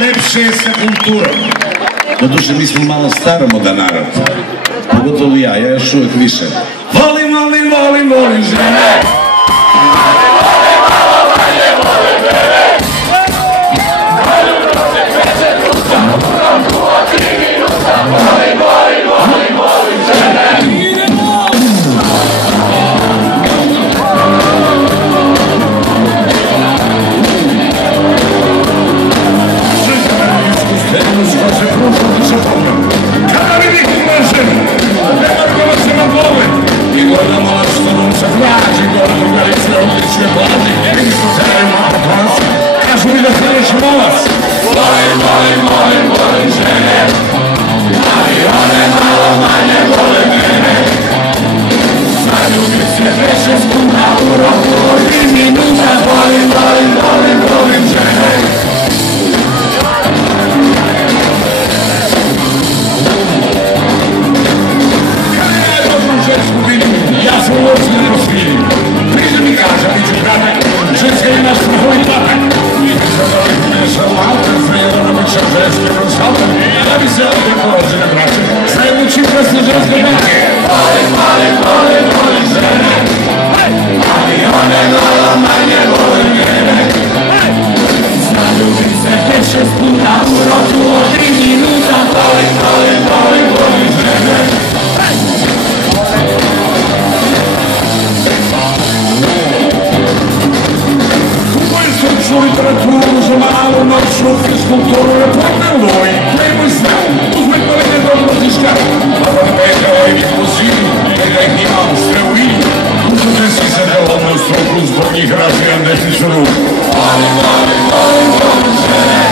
najlepše je sa kulturom. Doduše, mi smo malo staromodan narod. Pogotovo ja još uvek više. Volim, volim, volim, volim žene. Literaturu za malu noćnu fiskulturu reporter Loj, premo i znao, uzmetno je dobro tiška, malo ne pekao i pozivim, da ih imam sve u ili, uzete si se neodnu struku, zbog njih razvijam desnicu ruku. Volim, volim, volim, volim žene,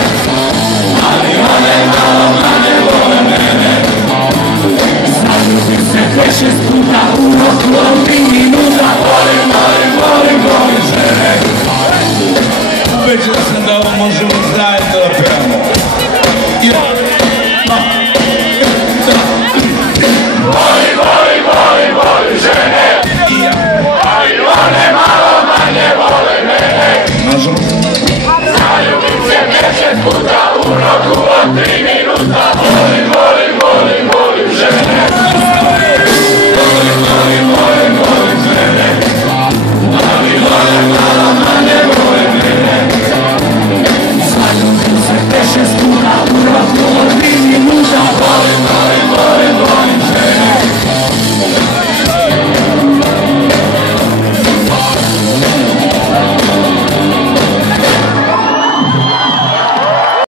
ali one malo manje vole mene. Zaljubim se 5-6 puta u roku od 3 minuta.